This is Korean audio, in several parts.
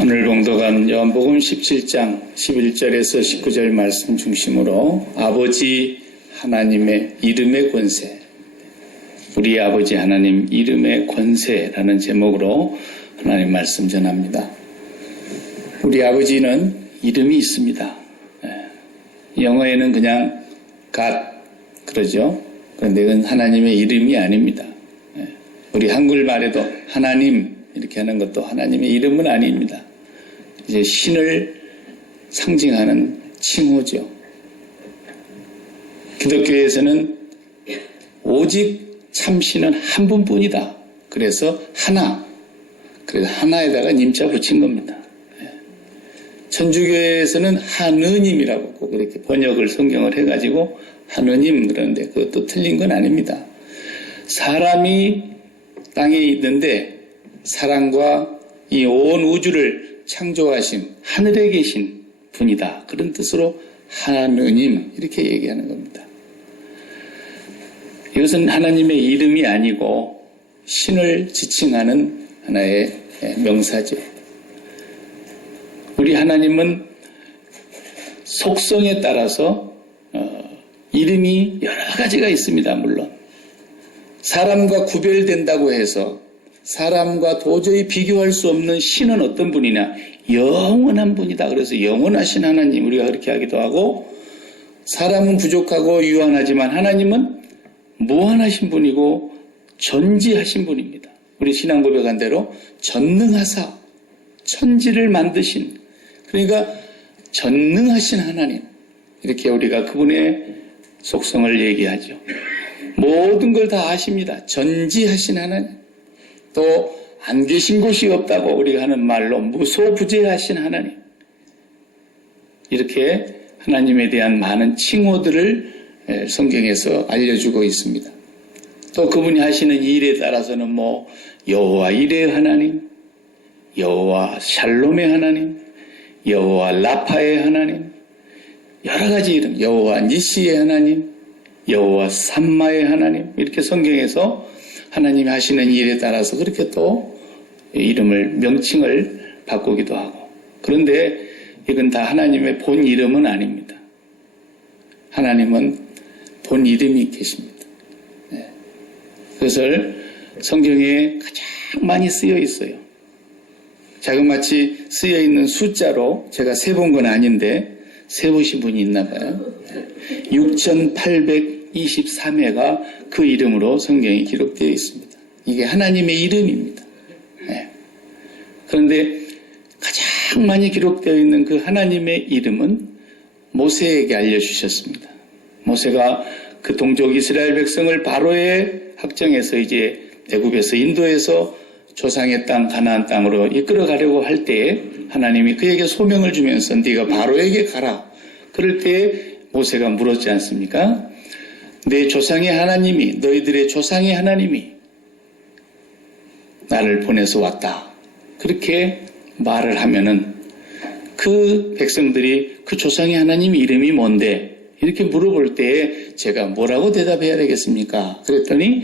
오늘 봉독한 요한복음 17장 11절에서 19절 말씀 중심으로 아버지 하나님의 이름의 권세, 우리 아버지 하나님 이름의 권세라는 제목으로 하나님 말씀 전합니다. 우리 아버지는 이름이 있습니다. 영어에는 그냥 God 그러죠. 그런데 그건 하나님의 이름이 아닙니다. 우리 한글말에도 하나님 이렇게 하는 것도 하나님의 이름은 아닙니다. 이제 신을 상징하는 칭호죠. 기독교에서는 오직 참신은 한 분뿐이다. 그래서 하나, 그래서 하나에다가 님자 붙인 겁니다. 천주교에서는 하느님이라고 꼭 이렇게 번역을 성경을 해가지고 하느님 그러는데 그것도 틀린 건 아닙니다. 사람이 땅에 있는데 사랑과 이 온 우주를 창조하신 하늘에 계신 분이다. 그런 뜻으로 하느님 이렇게 얘기하는 겁니다. 이것은 하나님의 이름이 아니고 신을 지칭하는 하나의 명사죠. 우리 하나님은 속성에 따라서 이름이 여러 가지가 있습니다. 물론 사람과 구별된다고 해서 사람과 도저히 비교할 수 없는 신은 어떤 분이냐? 영원한 분이다. 그래서 영원하신 하나님 우리가 그렇게 하기도 하고, 사람은 부족하고 유한하지만 하나님은 무한하신 분이고 전지하신 분입니다. 우리 신앙 고백한 대로 전능하사 천지를 만드신, 그러니까 전능하신 하나님, 이렇게 우리가 그분의 속성을 얘기하죠. 모든 걸 다 아십니다. 전지하신 하나님. 또 안 계신 곳이 없다고 우리가 하는 말로 무소부재하신 하나님. 이렇게 하나님에 대한 많은 칭호들을 성경에서 알려주고 있습니다. 또 그분이 하시는 일에 따라서는 여호와 이레의 하나님, 여호와 샬롬의 하나님, 여호와 라파의 하나님, 여러 가지 이름, 여호와 니시의 하나님, 여호와 삼마의 하나님, 이렇게 성경에서 하나님이 하시는 일에 따라서 그렇게 또 이름을, 명칭을 바꾸기도 하고. 그런데 이건 다 하나님의 본 이름은 아닙니다. 하나님은 본 이름이 계십니다. 그것을 성경에 가장 많이 쓰여 있어요. 자그마치 쓰여 있는 숫자로 제가 세본 건 아닌데 세보신 분이 있나 봐요. 6823회가 그 이름으로 성경이 기록되어 있습니다. 이게 하나님의 이름입니다. 그런데 가장 많이 기록되어 있는 그 하나님의 이름은 모세에게 알려주셨습니다. 모세가 그 동족 이스라엘 백성을 바로의 학정에서 이제 애굽에서 인도에서 조상의 땅 가나안 땅으로 이끌어 가려고 할 때에 하나님이 그에게 소명을 주면서 네가 바로에게 가라. 그럴 때에 모세가 물었지 않습니까? 내 조상의 하나님이, 너희들의 조상의 하나님이 나를 보내서 왔다. 그렇게 말을 하면은 그 백성들이 그 조상의 하나님 이름이 뭔데? 이렇게 물어볼 때에 제가 뭐라고 대답해야 되겠습니까? 그랬더니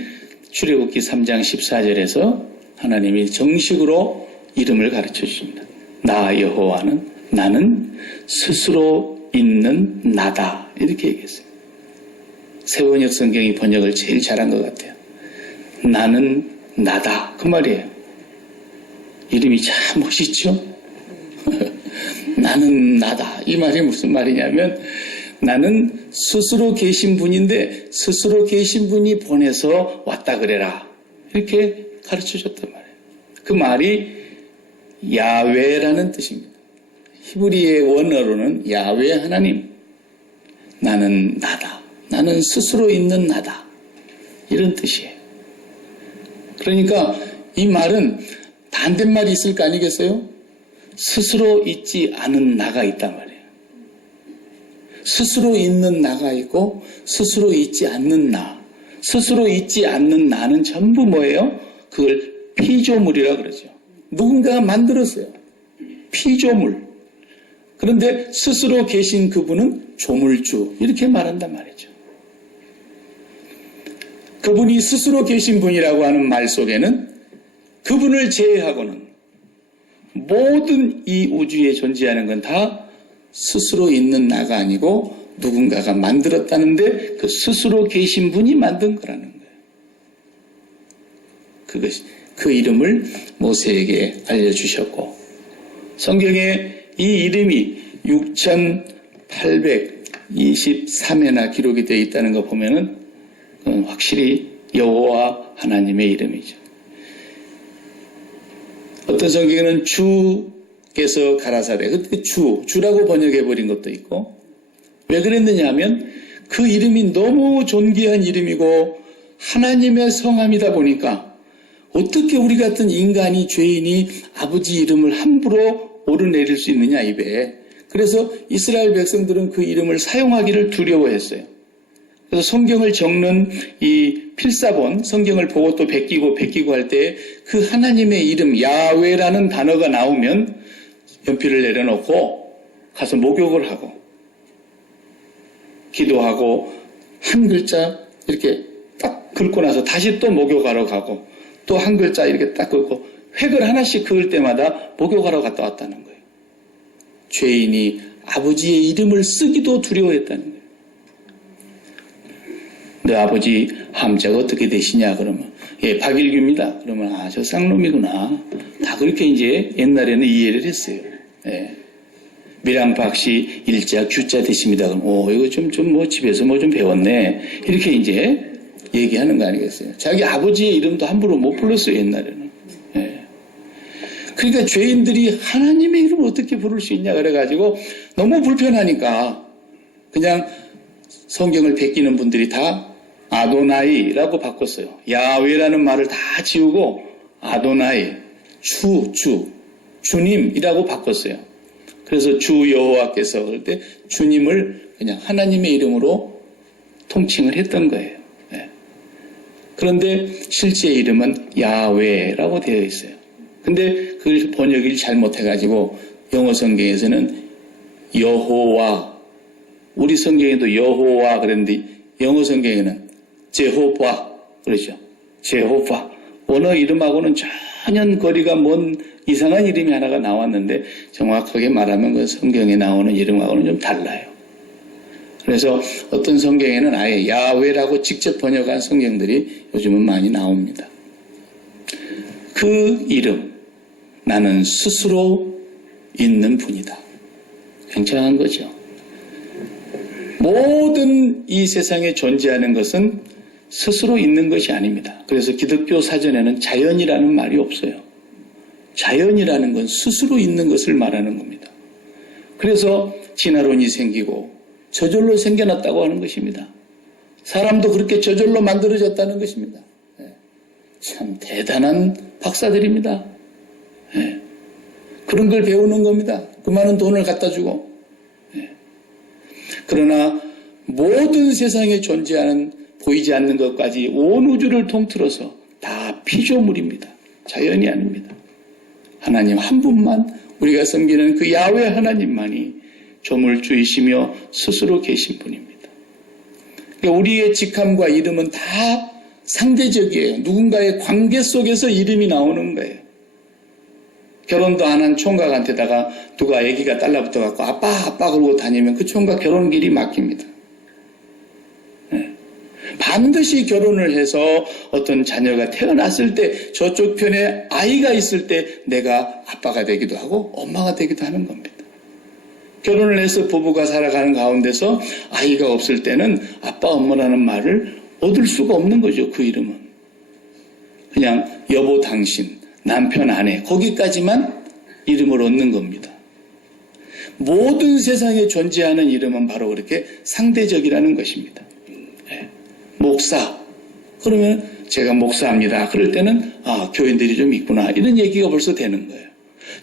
출애굽기 3장 14절에서 하나님이 정식으로 이름을 가르쳐 주십니다. 나 여호와는 나는 스스로 있는 나다. 이렇게 얘기했어요. 새번역 성경이 번역을 제일 잘한 것 같아요. 나는 나다. 그 말이에요. 이름이 참 멋있죠? 나는 나다. 이 말이 무슨 말이냐면 나는 스스로 계신 분인데 스스로 계신 분이 보내서 왔다 그래라. 이렇게 가르쳐줬단 말이에요. 그 말이 야훼라는 뜻입니다. 히브리의 원어로는 야훼 하나님. 나는 나다. 나는 스스로 있는 나다. 이런 뜻이에요. 그러니까 이 말은 반대말이 있을 거 아니겠어요? 스스로 있지 않은 나가 있단 말이에요. 스스로 있는 나가 있고 스스로 있지 않는 나. 스스로 있지 않는 나는 전부 뭐예요? 그걸 피조물이라 그러죠. 누군가가 만들었어요. 피조물. 그런데 스스로 계신 그분은 조물주. 이렇게 말한단 말이죠. 그분이 스스로 계신 분이라고 하는 말 속에는 그분을 제외하고는 모든 이 우주에 존재하는 건 다 스스로 있는 나가 아니고 누군가가 만들었다는데 그 스스로 계신 분이 만든 거라는 거예요. 그 이름을 모세에게 알려주셨고, 성경에 이 이름이 6,823회나 기록이 되어 있다는 거 보면은 확실히 여호와 하나님의 이름이죠. 어떤 성경에는 주께서 가라사대, 그때 주라고 번역해버린 것도 있고, 왜 그랬느냐 하면 그 이름이 너무 존귀한 이름이고 하나님의 성함이다 보니까 어떻게 우리 같은 인간이, 죄인이 아버지 이름을 함부로 오르내릴 수 있느냐, 입에. 그래서 이스라엘 백성들은 그 이름을 사용하기를 두려워했어요. 그래서 성경을 적는 이 필사본, 성경을 보고 또 베끼고 할 때 그 하나님의 이름, 야훼라는 단어가 나오면 연필을 내려놓고 가서 목욕을 하고 기도하고 한 글자 이렇게 딱 긁고 나서 다시 또 목욕하러 가고 또 한 글자 이렇게 딱 긁고 획을 하나씩 그을 때마다 목욕하러 갔다 왔다는 거예요. 죄인이 아버지의 이름을 쓰기도 두려워했다는 거예요. 너 아버지 함자가 어떻게 되시냐 그러면 예, 박일규입니다. 그러면 아, 저 쌍놈이구나. 다 그렇게 이제 옛날에는 이해를 했어요. 예. 밀양박씨 일자 규자 되십니다. 그럼 이거 좀 뭐 집에서 뭐 좀 배웠네. 이렇게 이제 얘기하는 거 아니겠어요? 자기 아버지의 이름도 함부로 못 불렀어요, 옛날에는. 예. 그러니까 죄인들이 하나님의 이름을 어떻게 부를 수 있냐 그래가지고 너무 불편하니까 그냥 성경을 베끼는 분들이 다 아도나이라고 바꿨어요. 야훼라는 말을 다 지우고 아도나이, 주님이라고 바꿨어요. 그래서 주 여호와께서 그럴 때 주님을 그냥 하나님의 이름으로 통칭을 했던 거예요. 네. 그런데 실제 이름은 야훼라고 되어 있어요. 근데 그걸 번역을 잘못해가지고 영어 성경에서는 여호와, 우리 성경에도 여호와 그랬는데 영어 성경에는 제호바 그러죠. 제호바. 원어 이름하고는 전혀 거리가 먼 이상한 이름이 하나가 나왔는데 정확하게 말하면 그 성경에 나오는 이름하고는 좀 달라요. 그래서 어떤 성경에는 아예 야훼라고 직접 번역한 성경들이 요즘은 많이 나옵니다. 그 이름, 나는 스스로 있는 분이다. 굉장한 거죠. 모든 이 세상에 존재하는 것은 스스로 있는 것이 아닙니다. 그래서 기독교 사전에는 자연이라는 말이 없어요. 자연이라는 건 스스로 있는 것을 말하는 겁니다. 그래서 진화론이 생기고 저절로 생겨났다고 하는 것입니다. 사람도 그렇게 저절로 만들어졌다는 것입니다. 참 대단한 박사들입니다. 그런 걸 배우는 겁니다. 그 많은 돈을 갖다 주고. 그러나 모든 세상에 존재하는 보이지 않는 것까지 온 우주를 통틀어서 다 피조물입니다. 자연이 아닙니다. 하나님 한 분만, 우리가 섬기는 그 야훼 하나님만이 조물주이시며 스스로 계신 분입니다. 그러니까 우리의 직함과 이름은 다 상대적이에요. 누군가의 관계 속에서 이름이 나오는 거예요. 결혼도 안 한 총각한테다가 누가 아기가 달라붙어갖고 아빠 그러고 다니면 그 총각 결혼 길이 막힙니다. 반드시 결혼을 해서 어떤 자녀가 태어났을 때 저쪽 편에 아이가 있을 때 내가 아빠가 되기도 하고 엄마가 되기도 하는 겁니다. 결혼을 해서 부부가 살아가는 가운데서 아이가 없을 때는 아빠 엄마라는 말을 얻을 수가 없는 거죠. 그 이름은 그냥 여보 당신, 남편 아내 거기까지만 이름을 얻는 겁니다. 모든 세상에 존재하는 이름은 바로 그렇게 상대적이라는 것입니다. 목사 그러면 제가 목사입니다. 그럴 때는 교인들이 좀 있구나 이런 얘기가 벌써 되는 거예요.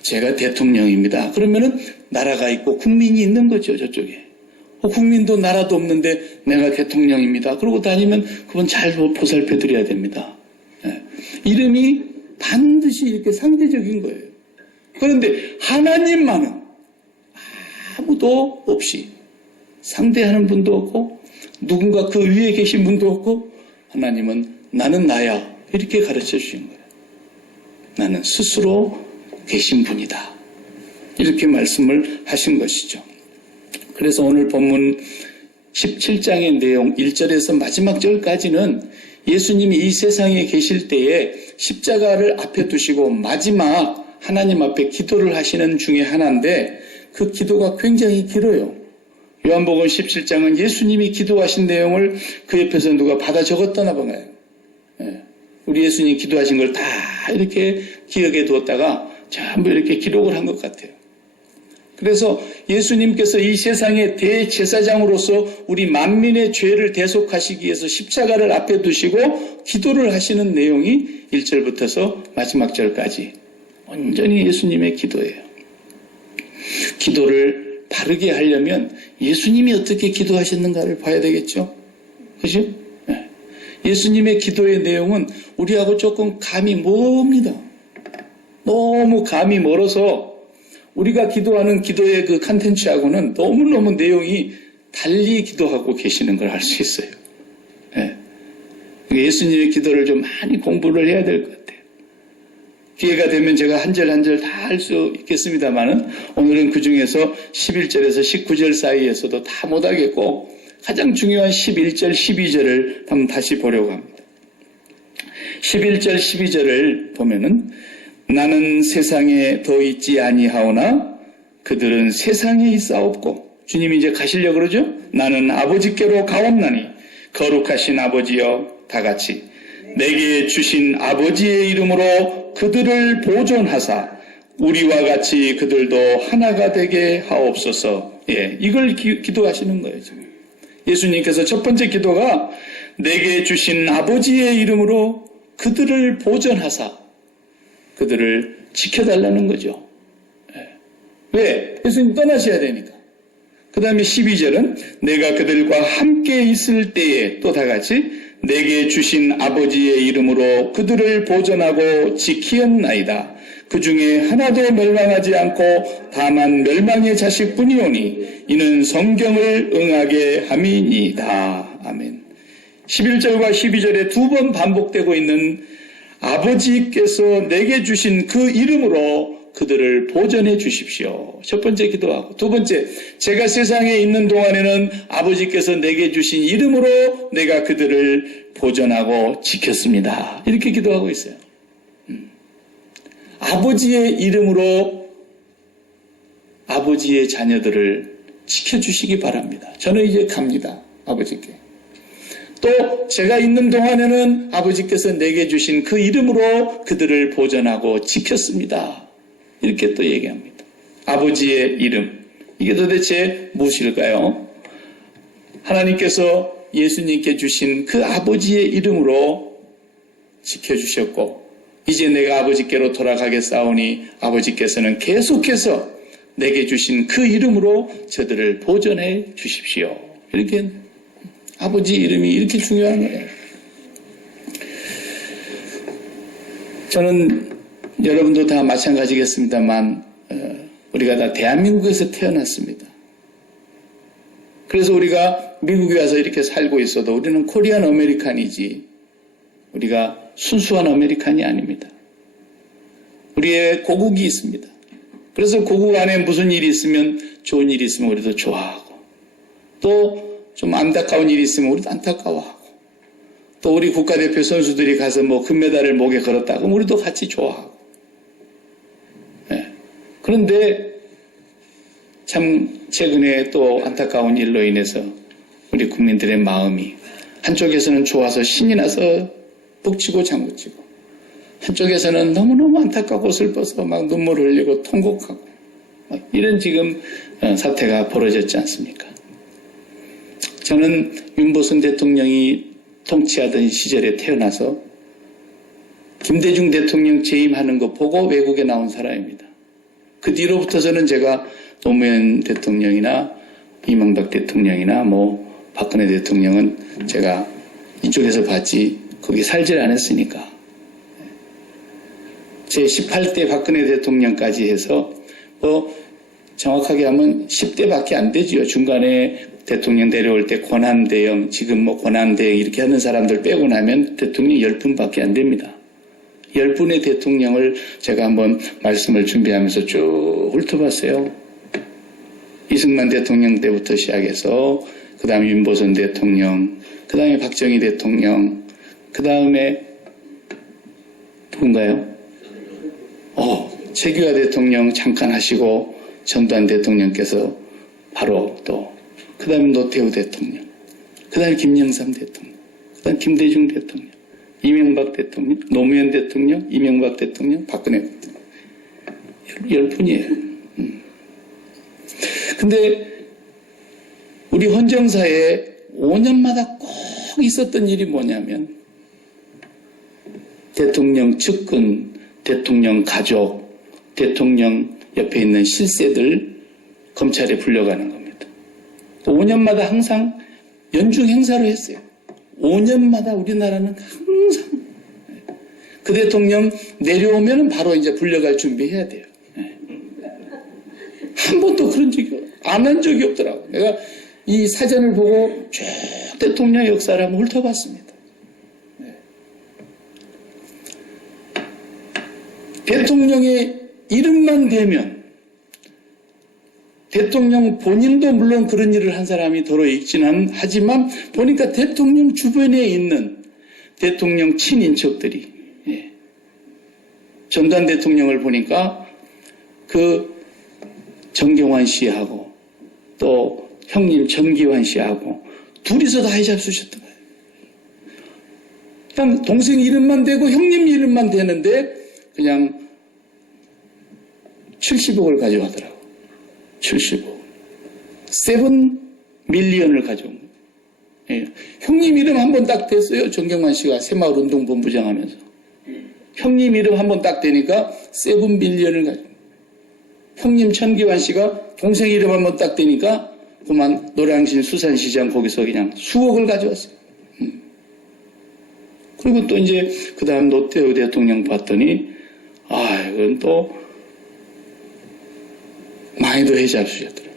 제가 대통령입니다. 그러면은 나라가 있고 국민이 있는 거죠. 저쪽에 국민도 나라도 없는데 내가 대통령입니다. 그러고 다니면 그건 잘 보살펴 드려야 됩니다. 이름이 반드시 이렇게 상대적인 거예요. 그런데 하나님만은 아무도 없이 상대하는 분도 없고 누군가 그 위에 계신 분도 없고 하나님은 나는 나야 이렇게 가르쳐 주신 거예요. 나는 스스로 계신 분이다. 이렇게 말씀을 하신 것이죠. 그래서 오늘 본문 17장의 내용 1절에서 마지막 절까지는 예수님이 이 세상에 계실 때에 십자가를 앞에 두시고 마지막 하나님 앞에 기도를 하시는 중에 하나인데 그 기도가 굉장히 길어요. 요한복음 17장은 예수님이 기도하신 내용을 그 옆에서 누가 받아 적었다나 봐요. 우리 예수님 기도하신 걸 다 이렇게 기억에 두었다가 전부 이렇게 기록을 한 것 같아요. 그래서 예수님께서 이 세상의 대제사장으로서 우리 만민의 죄를 대속하시기 위해서 십자가를 앞에 두시고 기도를 하시는 내용이 1절부터서 마지막 절까지 온전히 예수님의 기도예요. 기도를 바르게 하려면 예수님이 어떻게 기도하셨는가를 봐야 되겠죠. 그죠? 예수님의 기도의 내용은 우리하고 조금 감이 멉니다. 너무 감이 멀어서 우리가 기도하는 기도의 그 컨텐츠하고는 너무너무 내용이 달리 기도하고 계시는 걸 알 수 있어요. 예수님의 기도를 좀 많이 공부를 해야 될 것 같아요. 기회가 되면 제가 한 절 한 절 다 할 수 있겠습니다만은 오늘은 그 중에서 11절에서 19절 사이에서도 다 못하겠고 가장 중요한 11절, 12절을 한번 다시 보려고 합니다. 11절, 12절을 보면은 나는 세상에 더 있지 아니하오나 그들은 세상에 있사옵고 주님이 이제 가시려고 그러죠? 나는 아버지께로 가옵나니 거룩하신 아버지여 다 같이 내게 주신 아버지의 이름으로 그들을 보존하사 우리와 같이 그들도 하나가 되게 하옵소서. 이걸 기도하시는 거예요, 지금. 예수님께서 첫 번째 기도가 내게 주신 아버지의 이름으로 그들을 보존하사 그들을 지켜달라는 거죠. 왜? 예수님 떠나셔야 되니까. 그 다음에 12절은 내가 그들과 함께 있을 때에 또 다 같이 내게 주신 아버지의 이름으로 그들을 보존하고 지키었나이다. 그 중에 하나도 멸망하지 않고 다만 멸망의 자식뿐이오니 이는 성경을 응하게 함이니이다. 아멘. 11절과 12절에 두 번 반복되고 있는 아버지께서 내게 주신 그 이름으로 그들을 보존해 주십시오. 첫 번째 기도하고 두 번째, 제가 세상에 있는 동안에는 아버지께서 내게 주신 이름으로 내가 그들을 보존하고 지켰습니다. 이렇게 기도하고 있어요. 아버지의 이름으로 아버지의 자녀들을 지켜주시기 바랍니다. 저는 이제 갑니다. 아버지께. 또 제가 있는 동안에는 아버지께서 내게 주신 그 이름으로 그들을 보존하고 지켰습니다. 이렇게 또 얘기합니다. 아버지의 이름. 이게 도대체 무엇일까요? 하나님께서 예수님께 주신 그 아버지의 이름으로 지켜주셨고 이제 내가 아버지께로 돌아가겠사오니 아버지께서는 계속해서 내게 주신 그 이름으로 저들을 보존해 주십시오. 이렇게 아버지 이름이 이렇게 중요한 거예요. 저는 여러분도 다 마찬가지겠습니다만 우리가 다 대한민국에서 태어났습니다. 그래서 우리가 미국에 와서 이렇게 살고 있어도 우리는 코리안 아메리칸이지 우리가 순수한 아메리칸이 아닙니다. 우리의 고국이 있습니다. 그래서 고국 안에 무슨 일이 있으면 좋은 일이 있으면 우리도 좋아하고 또 좀 안타까운 일이 있으면 우리도 안타까워하고 또 우리 국가대표 선수들이 가서 뭐 금메달을 목에 걸었다 그럼 우리도 같이 좋아하고 그런데 참 최근에 또 안타까운 일로 인해서 우리 국민들의 마음이 한쪽에서는 좋아서 신이 나서 북치고 장구치고 한쪽에서는 너무너무 안타깝고 슬퍼서 막 눈물을 흘리고 통곡하고 이런 지금 사태가 벌어졌지 않습니까? 저는 윤보선 대통령이 통치하던 시절에 태어나서 김대중 대통령 재임하는 거 보고 외국에 나온 사람입니다. 그 뒤로부터서는 제가 노무현 대통령이나 이명박 대통령이나 뭐 박근혜 대통령은 제가 이쪽에서 봤지 거기 살질 않았으니까 제 18대 박근혜 대통령까지 해서 뭐 정확하게 하면 10대밖에 안 되지요. 중간에 대통령 내려올 때 권한대행 지금 뭐 권한대행 이렇게 하는 사람들 빼고 나면 대통령 10분밖에 안 됩니다. 10분의 대통령을 제가 한번 말씀을 준비하면서 쭉 훑어봤어요. 이승만 대통령 때부터 시작해서 그 다음에 윤보선 대통령, 그 다음에 박정희 대통령, 그 다음에 누군가요? 최규하 대통령 잠깐 하시고 전두환 대통령께서 바로 또 그 다음에 노태우 대통령, 그 다음에 김영삼 대통령, 그 다음에 김대중 대통령, 이명박 대통령, 노무현 대통령, 이명박 대통령, 박근혜 대통령. 10분이에요. 근데 우리 헌정사에 5년마다 꼭 있었던 일이 뭐냐면 대통령 측근, 대통령 가족, 대통령 옆에 있는 실세들 검찰에 불려가는 겁니다. 5년마다 항상 연중 행사로 했어요. 5년마다 우리나라는 항상 그 대통령 내려오면 바로 이제 불려갈 준비해야 돼요. 한 번도 그런 적이 안 한 적이 없더라고요. 내가 이 사전을 보고 쭉 대통령 역사를 한번 훑어봤습니다. 대통령의 이름만 대면 대통령 본인도 물론 그런 일을 한 사람이 더러 있지는 하지만 보니까 대통령 주변에 있는 대통령 친인척들이 전두환 대통령을 보니까 그 정경환 씨하고 또 형님 정기환 씨하고 둘이서 다 해잡수셨던 거예요. 그냥 동생 이름만 대고 형님 이름만 대는데 그냥 70억을 가져가더라고. 70억. 7밀리언을 가져온 거예요. 예. 형님 이름 한번 딱 댔어요. 정경환 씨가 새마을운동본부장 하면서. 형님 이름 한번 딱 대니까 7밀리언을 가져온 거예요. 형님 천기환 씨가 동생 이름 한번 딱 대니까 그만 노량진 수산시장 거기서 그냥 수억을 가져왔어요. 그리고 또 이제 그 다음 노태우 대통령 봤더니 이건 또 많이도 해잡수셨더라고요.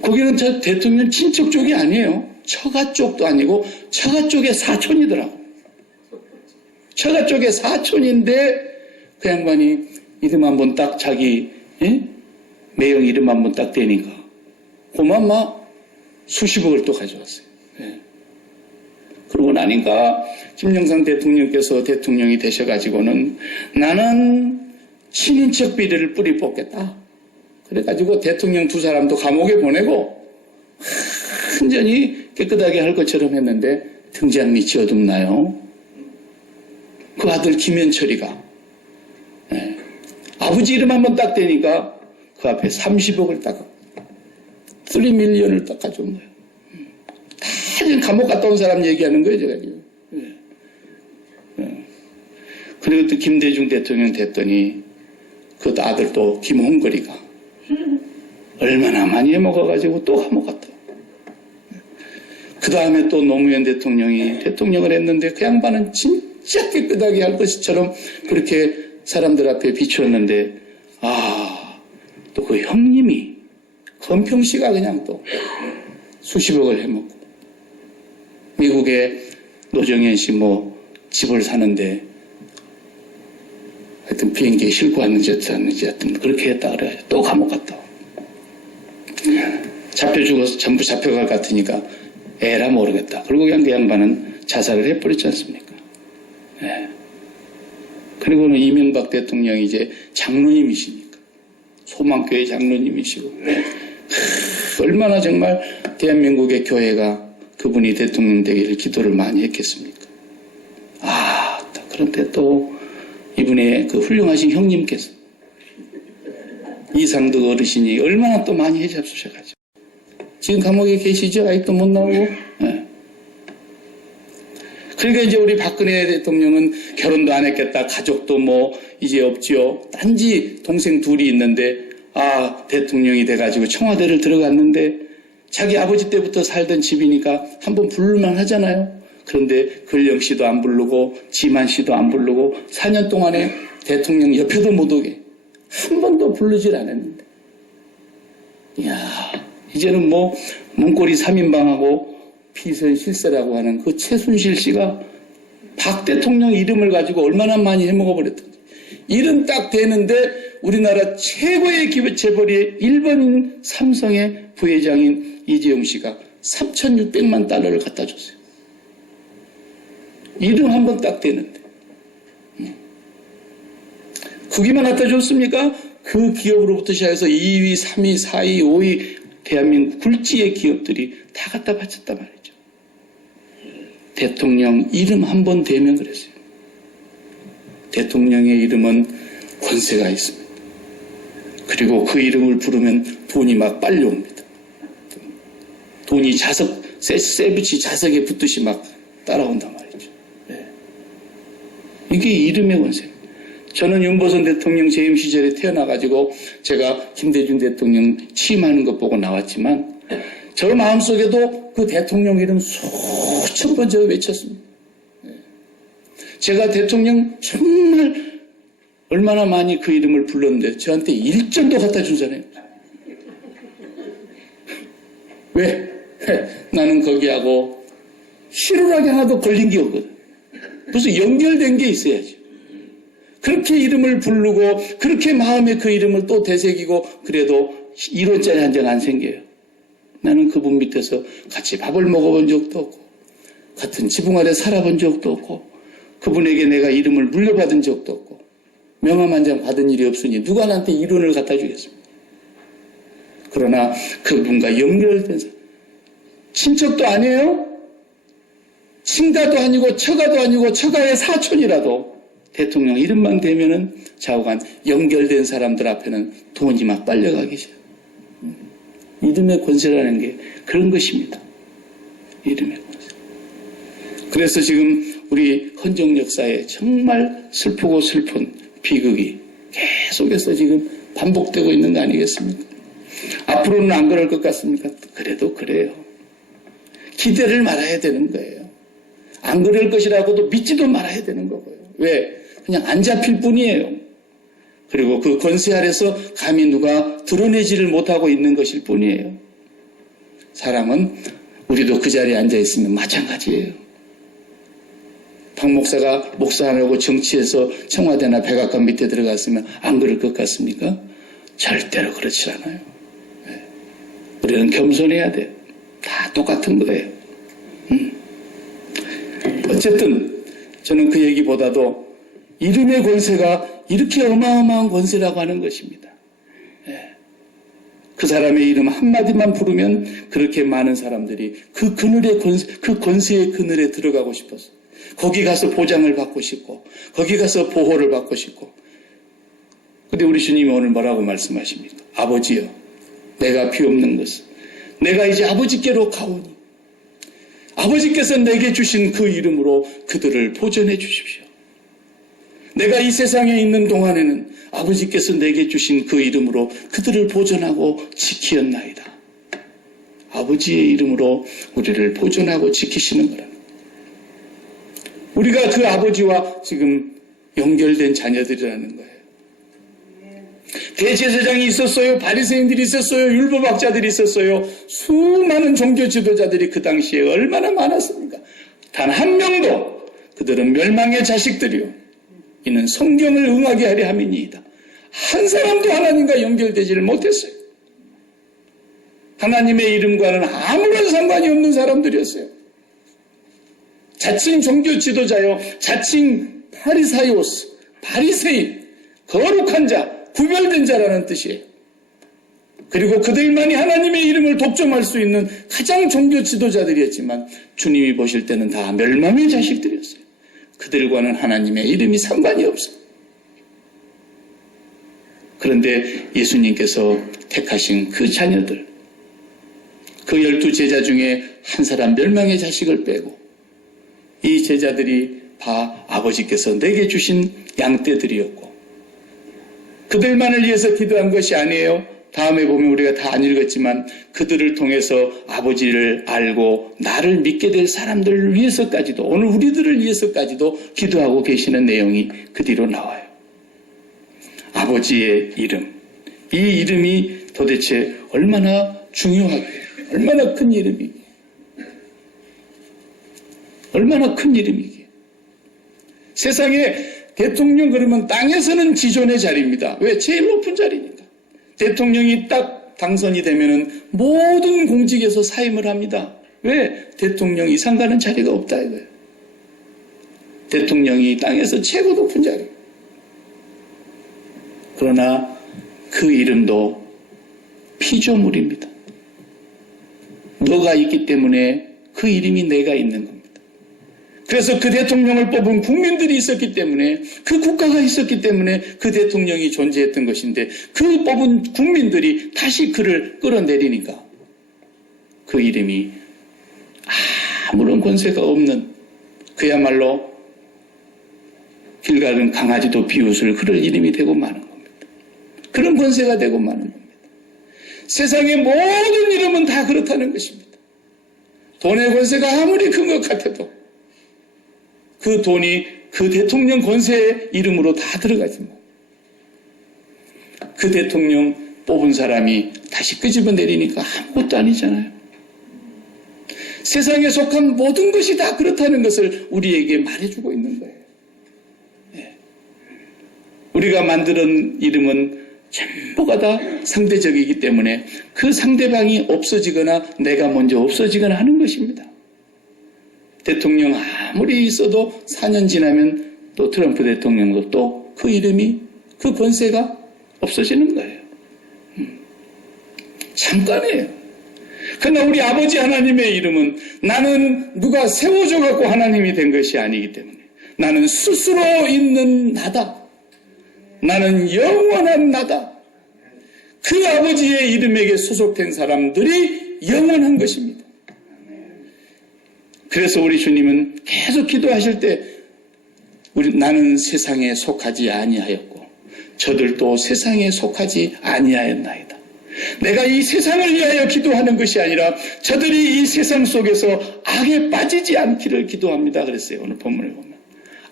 거기는 저 대통령 친척 쪽이 아니에요. 처가 쪽도 아니고 처가 쪽의 사촌이더라고요. 처가 쪽의 사촌인데 그 양반이 이름 한번 딱 자기 매형 이름 한번 딱 대니까 그만 막 수십억을 또 가져왔어요. 그러고 나니까 김영삼 대통령께서 대통령이 되셔가지고는 나는 친인척 비리를 뿌리 뽑겠다. 그래가지고 대통령 두 사람도 감옥에 보내고 완전히 깨끗하게 할 것처럼 했는데 등잔 밑이 어둡나요? 그 아들 김현철이가 아버지 이름 한번 딱 대니까 그 앞에 30억을 딱 3밀리언을 딱 가져온 거예요. 다 감옥 갔다 온 사람 얘기하는 거예요, 제가 지금. 그리고 또 김대중 대통령 됐더니 그 아들 또 김홍거리가 얼마나 많이 해먹어가지고 또 감옥 갔다. 그 다음에 또 노무현 대통령이 대통령을 했는데 그 양반은 진짜 깨끗하게 할 것처럼 그렇게 사람들 앞에 비추었는데 또 그 형님이 건평 씨가 그냥 또 수십억을 해먹고 미국에 노정현 씨 집을 사는데 하여튼 비행기에 싣고 왔는지 어땠는지 하여튼 그렇게 했다 그래가지고 또 감옥 갔다. 잡혀 죽어서 전부 잡혀갈 것 같으니까 에라 모르겠다. 그리고 그냥 그 양반은 자살을 해버렸지 않습니까? 그리고는 이명박 대통령이 이제 장로님이시니까 소망교회 장로님이시고 얼마나 정말 대한민국의 교회가 그분이 대통령 되기를 기도를 많이 했겠습니까? 그런데 또 이분의 그 훌륭하신 형님께서 이상득 어르신이 얼마나 또 많이 해잡수셔가지고 지금 감옥에 계시죠? 아직도 못 나오고. 그러니까 이제 우리 박근혜 대통령은 결혼도 안 했겠다. 가족도 이제 없지요. 단지 동생 둘이 있는데 대통령이 돼가지고 청와대를 들어갔는데 자기 아버지 때부터 살던 집이니까 한번 부를만 하잖아요. 그런데 근령 씨도 안 부르고 지만 씨도 안 부르고 4년 동안에 대통령 옆에도 못 오게 한 번도 부르질 않았는데 이제는 문고리 3인방하고 피선 실세라고 하는 그 최순실 씨가 박 대통령 이름을 가지고 얼마나 많이 해먹어버렸던지. 이름 딱 되는데 우리나라 최고의 재벌이 일본인 삼성의 부회장인 이재용 씨가 3,600만 달러를 갖다 줬어요. 이름 한 번 딱 되는데. 국위만 갖다 줬습니까? 그 기업으로부터 시작해서 2위, 3위, 4위, 5위 대한민국 굴지의 기업들이 다 갖다 바쳤단 말이죠. 대통령 이름 한 번 대면 그랬어요. 대통령의 이름은 권세가 있습니다. 그리고 그 이름을 부르면 돈이 막 빨려옵니다. 돈이 자석, 세부치 자석에 붙듯이 막 따라온단 말이죠. 네. 이게 이름의 권세입니다. 저는 윤보선 대통령 재임 시절에 태어나가지고 제가 김대중 대통령 취임하는 것 보고 나왔지만 저 마음속에도 그 대통령 이름 수천 번 제가 외쳤습니다. 제가 대통령 정말 얼마나 많이 그 이름을 불렀는데 저한테 1점도 갖다 준 사람이 없어요. 왜? 나는 거기하고 실오라기 하나도 걸린 게 없거든. 무슨 연결된 게 있어야지. 그렇게 이름을 부르고 그렇게 마음에 그 이름을 또 되새기고 그래도 1원짜리 한 장 안 생겨요. 나는 그분 밑에서 같이 밥을 먹어본 적도 없고 같은 지붕 아래 살아본 적도 없고 그분에게 내가 이름을 물려받은 적도 없고 명함 한 장 받은 일이 없으니 누가 나한테 1원을 갖다 주겠습니까? 그러나 그분과 연결된 사람, 친척도 아니에요? 친가도 아니고 처가도 아니고 처가의 사촌이라도 대통령 이름만 대면은 좌우간 연결된 사람들 앞에는 돈이 막 빨려가기 시작해요. 이름의 권세라는 게 그런 것입니다. 이름의 권세. 그래서 지금 우리 헌정 역사에 정말 슬프고 슬픈 비극이 계속해서 지금 반복되고 있는 거 아니겠습니까? 앞으로는 안 그럴 것 같습니까? 그래도 그래요. 기대를 말아야 되는 거예요. 안 그럴 것이라고도 믿지도 말아야 되는 거고요. 왜? 그냥 안 잡힐 뿐이에요. 그리고 그 권세 아래서 감히 누가 드러내지를 못하고 있는 것일 뿐이에요. 사람은 우리도 그 자리에 앉아 있으면 마찬가지예요. 박 목사가 목사 안 하고 정치에서 청와대나 백악관 밑에 들어갔으면 안 그럴 것 같습니까? 절대로 그렇지 않아요. 우리는 겸손해야 돼요. 다 똑같은 거예요. 어쨌든 저는 그 얘기보다도 이름의 권세가 이렇게 어마어마한 권세라고 하는 것입니다. 그 사람의 이름 한마디만 부르면 그렇게 많은 사람들이 그 그늘의 권세, 그 권세의 그늘에 들어가고 싶어서 거기 가서 보장을 받고 싶고 거기 가서 보호를 받고 싶고. 근데 우리 주님이 오늘 뭐라고 말씀하십니까? 아버지여, 내가 비옵는 것은 내가 이제 아버지께로 가오니 아버지께서 내게 주신 그 이름으로 그들을 보존해 주십시오. 내가 이 세상에 있는 동안에는 아버지께서 내게 주신 그 이름으로 그들을 보존하고 지키었나이다. 아버지의 이름으로 우리를 보존하고 지키시는 거라. 우리가 그 아버지와 지금 연결된 자녀들이라는 거예요. 대제사장이 있었어요. 바리새인들이 있었어요. 율법학자들이 있었어요. 수많은 종교 지도자들이 그 당시에 얼마나 많았습니까? 단 한 명도 그들은 멸망의 자식들이요. 이는 성경을 응하게 하려 함이니이다. 한 사람도 하나님과 연결되지를 못했어요. 하나님의 이름과는 아무런 상관이 없는 사람들이었어요. 자칭 종교 지도자요, 자칭 파리사이오스, 바리새인, 거룩한 자, 구별된 자라는 뜻이에요. 그리고 그들만이 하나님의 이름을 독점할 수 있는 가장 종교 지도자들이었지만 주님이 보실 때는 다 멸망의 자식들이었어요. 그들과는 하나님의 이름이 상관이 없어요. 그런데 예수님께서 택하신 그 자녀들, 그 12 제자 중에 한 사람 멸망의 자식을 빼고 이 제자들이 다 아버지께서 내게 주신 양떼들이었고 그들만을 위해서 기도한 것이 아니에요. 다음에 보면 우리가 다 안 읽었지만 그들을 통해서 아버지를 알고 나를 믿게 될 사람들을 위해서까지도 오늘 우리들을 위해서까지도 기도하고 계시는 내용이 그 뒤로 나와요. 아버지의 이름. 이 이름이 도대체 얼마나 중요하게 얼마나 큰 이름이기에 얼마나 큰 이름이기에 세상에 대통령 그러면 땅에서는 지존의 자리입니다. 왜? 제일 높은 자리니까. 대통령이 딱 당선이 되면은 모든 공직에서 사임을 합니다. 왜? 대통령 이상 가는 자리가 없다 이거예요. 대통령이 땅에서 최고 높은 자리. 그러나 그 이름도 피조물입니다. 너가 있기 때문에 그 이름이 내가 있는 겁니다. 그래서 그 대통령을 뽑은 국민들이 있었기 때문에, 그 국가가 있었기 때문에 그 대통령이 존재했던 것인데, 그 뽑은 국민들이 다시 그를 끌어내리니까 그 이름이 아무런 권세가 없는, 그야말로 길 가는 강아지도 비웃을 그럴 이름이 되고 마는 겁니다. 그런 권세가 되고 마는 겁니다. 세상의 모든 이름은 다 그렇다는 것입니다. 돈의 권세가 아무리 큰 것 같아도 그 돈이 그 대통령 권세의 이름으로 다 들어가지만 그 대통령 뽑은 사람이 다시 끄집어내리니까 아무것도 아니잖아요. 세상에 속한 모든 것이 다 그렇다는 것을 우리에게 말해주고 있는 거예요. 네. 우리가 만드는 이름은 전부가 다 상대적이기 때문에 그 상대방이 없어지거나 내가 먼저 없어지거나 하는 것입니다. 대통령 아무리 있어도 4년 지나면 또 트럼프 대통령도 또 그 이름이, 그 권세가 없어지는 거예요. 잠깐이에요. 그러나 우리 아버지 하나님의 이름은 나는 누가 세워줘갖고 하나님이 된 것이 아니기 때문에 나는 스스로 있는 나다. 나는 영원한 나다. 그 아버지의 이름에게 소속된 사람들이 영원한 것입니다. 그래서 우리 주님은 계속 기도하실 때 나는 세상에 속하지 아니하였고 저들도 세상에 속하지 아니하였나이다. 내가 이 세상을 위하여 기도하는 것이 아니라 저들이 이 세상 속에서 악에 빠지지 않기를 기도합니다. 그랬어요. 오늘 본문에 보면.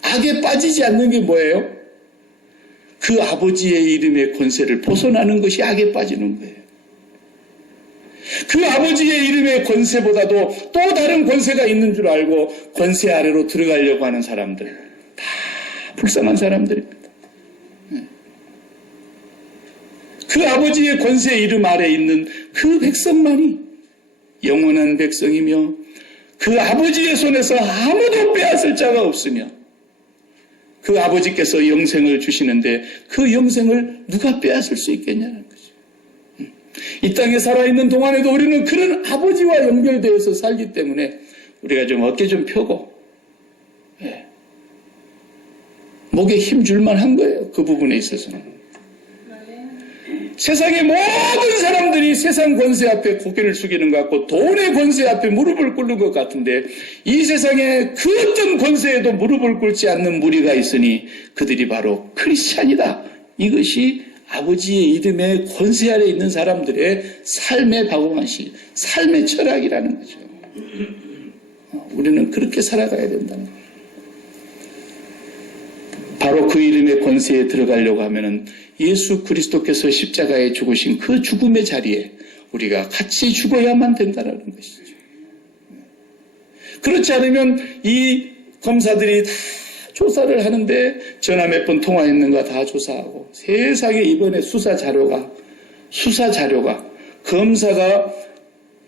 악에 빠지지 않는 게 뭐예요? 그 아버지의 이름의 권세를 벗어나는 것이 악에 빠지는 거예요. 그 아버지의 이름의 권세보다도 또 다른 권세가 있는 줄 알고 권세 아래로 들어가려고 하는 사람들, 다 불쌍한 사람들입니다. 그 아버지의 권세 이름 아래 있는 그 백성만이 영원한 백성이며 그 아버지의 손에서 아무도 빼앗을 자가 없으며 그 아버지께서 영생을 주시는데 그 영생을 누가 빼앗을 수 있겠냐는 거죠. 이 땅에 살아있는 동안에도 우리는 그런 아버지와 연결되어서 살기 때문에 우리가 좀 어깨 좀 펴고 목에 힘 줄만 한 거예요. 그 부분에 있어서는. 세상의 모든 사람들이 세상 권세 앞에 고개를 숙이는 것 같고 돈의 권세 앞에 무릎을 꿇는 것 같은데 이 세상에 그 어떤 권세에도 무릎을 꿇지 않는 무리가 있으니 그들이 바로 크리스찬이다. 이것이 아버지의 이름의 권세 아래 있는 사람들의 삶의 방법방식, 삶의 철학이라는 거죠. 우리는 그렇게 살아가야 된다는 거예요. 바로 그 이름의 권세에 들어가려고 하면은 예수 그리스도께서 십자가에 죽으신 그 죽음의 자리에 우리가 같이 죽어야만 된다는 것이죠. 그렇지 않으면 이 검사들이 다 조사를 하는데 전화 몇 번 통화했는가 다 조사하고 세상에 이번에 수사 자료가 검사가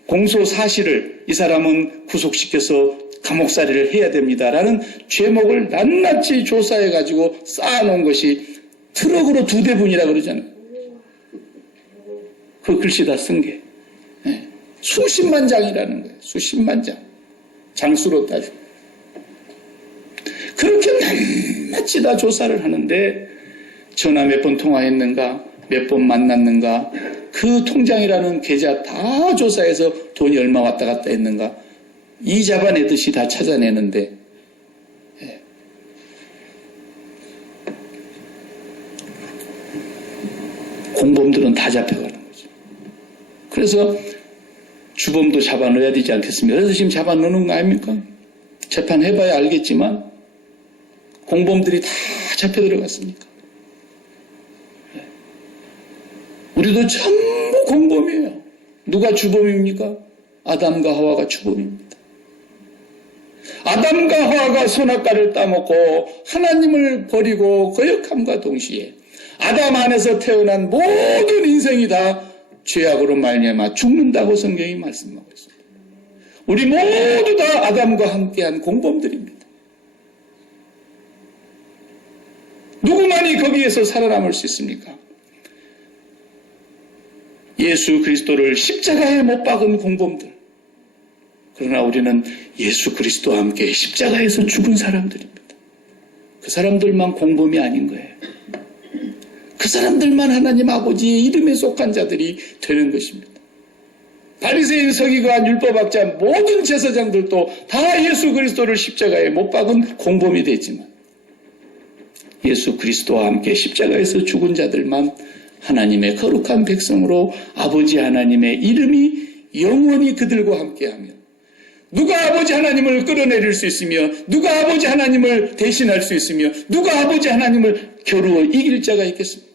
공소 사실을 이 사람은 구속시켜서 감옥살이를 해야 됩니다라는 죄목을 낱낱이 조사해가지고 쌓아놓은 것이 트럭으로 2대분이라 그러잖아요. 그 글씨 다 쓴 게. 수십만 장이라는 거예요. 수십만 장. 장수로 따지고. 그렇게 낱낱이 다 조사를 하는데 전화 몇 번 통화했는가, 몇 번 만났는가, 그 통장이라는 계좌 다 조사해서 돈이 얼마 왔다 갔다 했는가, 이 잡아내듯이 다 찾아내는데 공범들은 다 잡혀가는 거죠. 그래서 주범도 잡아 넣어야 되지 않겠습니까? 그래서 지금 잡아 넣는 거 아닙니까? 재판해봐야 알겠지만 공범들이 다 잡혀 들어갔으니까. 우리도 전부 공범이에요. 누가 주범입니까? 아담과 하와가 주범입니다. 아담과 하와가 선악과를 따먹고 하나님을 버리고 거역함과 동시에 아담 안에서 태어난 모든 인생이 다 죄악으로 말미암아 죽는다고 성경이 말씀하고 있습니다. 우리 모두 다 아담과 함께한 공범들입니다. 누구만이 거기에서 살아남을 수 있습니까? 예수 그리스도를 십자가에 못 박은 공범들. 그러나 우리는 예수 그리스도와 함께 십자가에서 죽은 사람들입니다. 그 사람들만 공범이 아닌 거예요. 그 사람들만 하나님 아버지의 이름에 속한 자들이 되는 것입니다. 바리새인, 서기관, 율법학자 모든 제사장들도 다 예수 그리스도를 십자가에 못 박은 공범이 됐지만 예수 그리스도와 함께 십자가에서 죽은 자들만 하나님의 거룩한 백성으로 아버지 하나님의 이름이 영원히 그들과 함께하며 누가 아버지 하나님을 끌어내릴 수 있으며 누가 아버지 하나님을 대신할 수 있으며 누가 아버지 하나님을 겨루어 이길 자가 있겠습니까?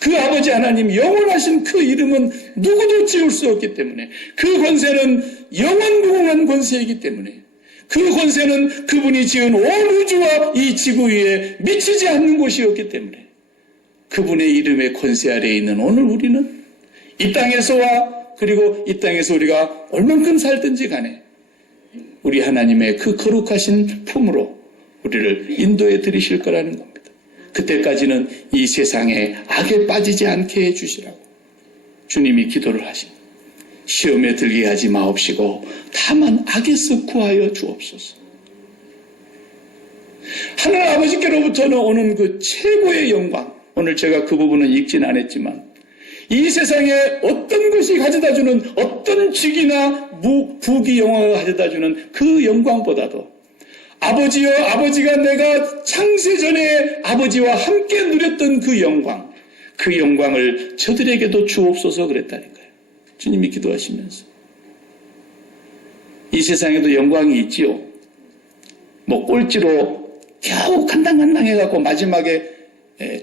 그 아버지 하나님 영원하신 그 이름은 누구도 지울 수 없기 때문에 그 권세는 영원무궁한 권세이기 때문에 그 권세는 그분이 지은 온 우주와 이 지구 위에 미치지 않는 곳이었기 때문에 그분의 이름의 권세 아래에 있는 오늘 우리는 이 땅에서와 그리고 이 땅에서 우리가 얼만큼 살든지 간에 우리 하나님의 그 거룩하신 품으로 우리를 인도해 드리실 거라는 겁니다. 그때까지는 이 세상에 악에 빠지지 않게 해주시라고 주님이 기도를 하십니다. 시험에 들게 하지 마옵시고 다만 악에서 구하여 주옵소서. 하늘 아버지께로부터는 오는 그 최고의 영광, 오늘 제가 그 부분은 읽진 않았지만 이 세상에 어떤 것이 가져다주는 어떤 직이나 부귀 영화가 가져다주는 그 영광보다도 아버지여 아버지가 내가 창세전에 아버지와 함께 누렸던 그 영광을 저들에게도 주옵소서 그랬다니까요. 주님이 기도하시면서 이 세상에도 영광이 있지요. 뭐 꼴찌로 겨우 간당간당해갖고 마지막에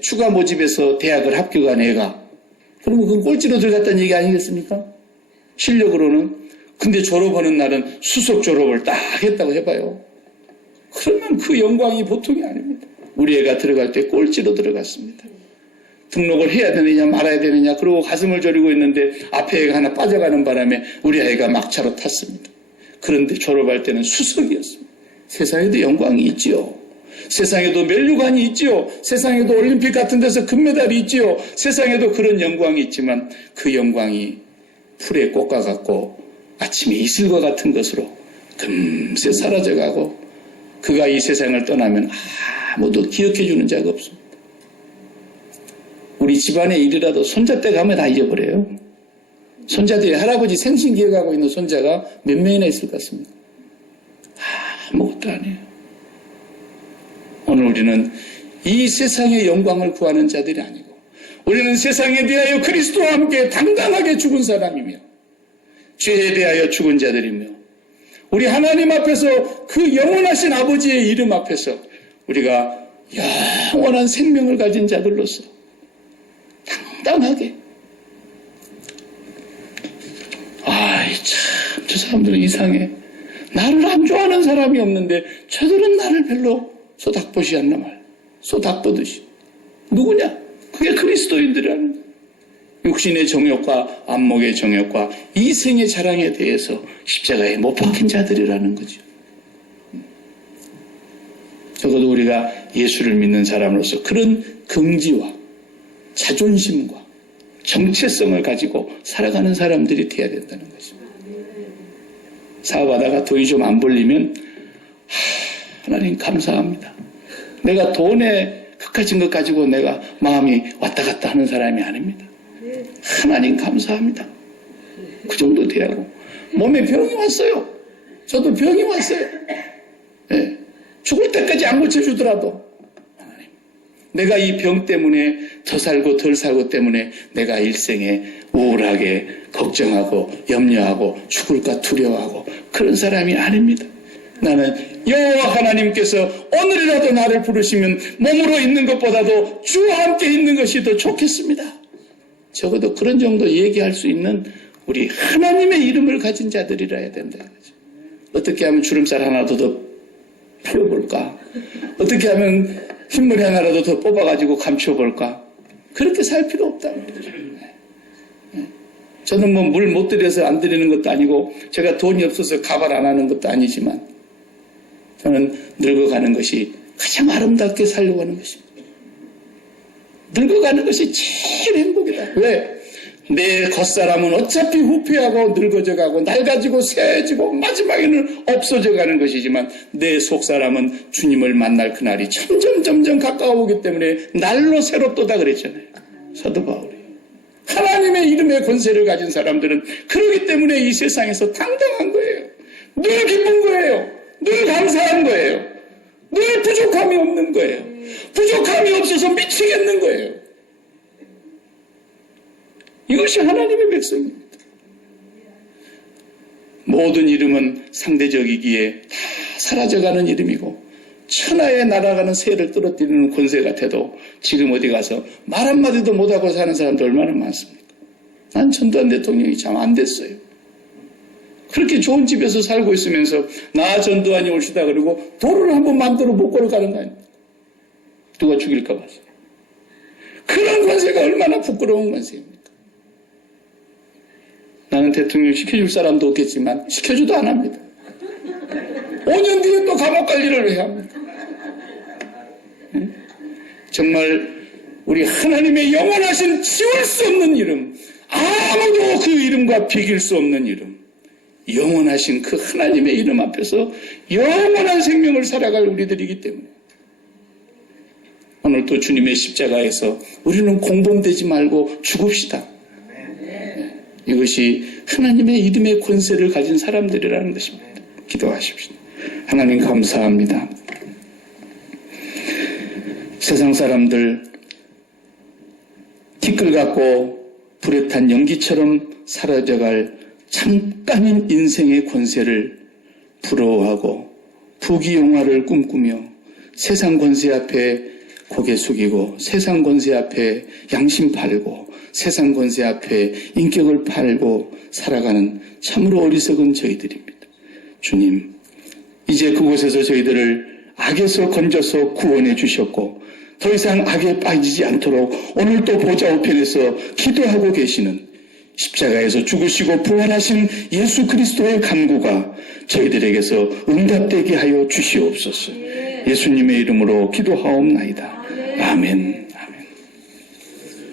추가 모집해서 대학을 합격한 애가 그러면 그건 꼴찌로 들어갔다는 얘기 아니겠습니까? 실력으로는. 근데 졸업하는 날은 수석 졸업을 딱 했다고 해봐요. 그러면 그 영광이 보통이 아닙니다. 우리 애가 들어갈 때 꼴찌로 들어갔습니다. 등록을 해야 되느냐 말아야 되느냐 그러고 가슴을 졸이고 있는데 앞에 애가 하나 빠져가는 바람에 우리 아이가 막차로 탔습니다. 그런데 졸업할 때는 수석이었습니다. 세상에도 영광이 있지요. 세상에도 면류관이 있지요. 세상에도 올림픽 같은 데서 금메달이 있지요. 세상에도 그런 영광이 있지만 그 영광이 풀의 꽃과 같고 아침의 이슬과 같은 것으로 금세 사라져가고 그가 이 세상을 떠나면 아무도 기억해주는 자가 없습니다. 우리 집안의 일이라도 손자 때 가면 다 잊어버려요. 손자들이 할아버지 생신 기억하고 있는 손자가 몇 명이나 있을 것 같습니다. 아무것도 아니에요. 오늘 우리는 이 세상의 영광을 구하는 자들이 아니고 우리는 세상에 대하여 그리스도와 함께 당당하게 죽은 사람이며 죄에 대하여 죽은 자들이며 우리 하나님 앞에서 그 영원하신 아버지의 이름 앞에서 우리가 영원한 생명을 가진 자들로서 당당하게 참 저 사람들은 이상해. 나를 안 좋아하는 사람이 없는데 저들은 나를 별로 소닥보시 않나 말. 소닥보듯이. 누구냐? 그게 그리스도인들이라는 거예요. 육신의 정욕과 안목의 정욕과 이생의 자랑에 대해서 십자가에 못 박힌 자들이라는 거죠. 적어도 우리가 예수를 믿는 사람으로서 그런 긍지와 자존심과 정체성을 가지고 살아가는 사람들이 되어야 된다는 것입니다. 사업하다가 돈이 좀 안 벌리면 하나님 감사합니다. 내가 돈에 그까진 것 가지고 내가 마음이 왔다 갔다 하는 사람이 아닙니다. 하나님 감사합니다. 그 정도 돼야 하고 몸에 병이 왔어요. 저도 병이 왔어요. 네. 죽을 때까지 안 고쳐주더라도 하나님 내가 이 병 때문에 더 살고 덜 살고 때문에 내가 일생에 우울하게 걱정하고 염려하고 죽을까 두려워하고 그런 사람이 아닙니다. 나는 여호와 하나님께서 오늘이라도 나를 부르시면 몸으로 있는 것보다도 주와 함께 있는 것이 더 좋겠습니다. 적어도 그런 정도 얘기할 수 있는 우리 하나님의 이름을 가진 자들이라 해야 된다는 거죠. 어떻게 하면 주름살 하나도 더 피워볼까? 어떻게 하면 흰머리 하나라도 더 뽑아가지고 감춰볼까? 그렇게 살 필요 없다는 거죠. 저는 뭐 물 못 들여서 안 드리는 것도 아니고 제가 돈이 없어서 가발 안 하는 것도 아니지만 저는 늙어가는 것이 가장 아름답게 살려고 하는 것입니다. 늙어가는 것이 제일 행복이다. 왜? 내 겉사람은 어차피 후퇴하고 늙어져가고 낡아지고 새해지고 마지막에는 없어져가는 것이지만 내 속사람은 주님을 만날 그날이 점점 가까워오기 때문에 날로 새롭도다 그랬잖아요. 사도 바울이. 하나님의 이름의 권세를 가진 사람들은 그러기 때문에 이 세상에서 당당한 거예요. 늘 기쁜 거예요. 늘 감사한 거예요. 늘 부족함이 없는 거예요. 부족함이 없어서 미치겠는 거예요. 이것이 하나님의 백성입니다. 모든 이름은 상대적이기에 다 사라져가는 이름이고 천하에 날아가는 새를 떨어뜨리는 권세 같아도 지금 어디 가서 말 한마디도 못하고 사는 사람도 얼마나 많습니까? 난 전두환 대통령이 참 안 됐어요. 그렇게 좋은 집에서 살고 있으면서 나 전두환이 올시다 그러고 도로를 한번 마음대로 못 걸어가는 거 아닙니까? 누가 죽일까 봐서. 그런 권세가 얼마나 부끄러운 권세입니까? 나는 대통령 시켜줄 사람도 없겠지만 시켜줘도 안 합니다. 5년 뒤에 또 감옥 갈 일을 왜 합니까? 정말 우리 하나님의 영원하신 지울 수 없는 이름, 아무도 그 이름과 비길 수 없는 이름, 영원하신 그 하나님의 이름 앞에서 영원한 생명을 살아갈 우리들이기 때문에 오늘 또 주님의 십자가에서 우리는 공범되지 말고 죽읍시다. 이것이 하나님의 이름의 권세를 가진 사람들이라는 것입니다. 기도하십시오. 하나님 감사합니다. 세상 사람들 티끌 같고 불에 탄 연기처럼 사라져갈 잠깐인 인생의 권세를 부러워하고 부귀영화를 꿈꾸며 세상 권세 앞에 고개 숙이고 세상 권세 앞에 양심 팔고 세상 권세 앞에 인격을 팔고 살아가는 참으로 어리석은 저희들입니다. 주님, 이제 그곳에서 저희들을 악에서 건져서 구원해 주셨고 더 이상 악에 빠지지 않도록 오늘 또 보좌 우편에서 기도하고 계시는 십자가에서 죽으시고 부활하신 예수 그리스도의 간구가 저희들에게서 응답되게 하여 주시옵소서. 예수님의 이름으로 기도하옵나이다. 아멘.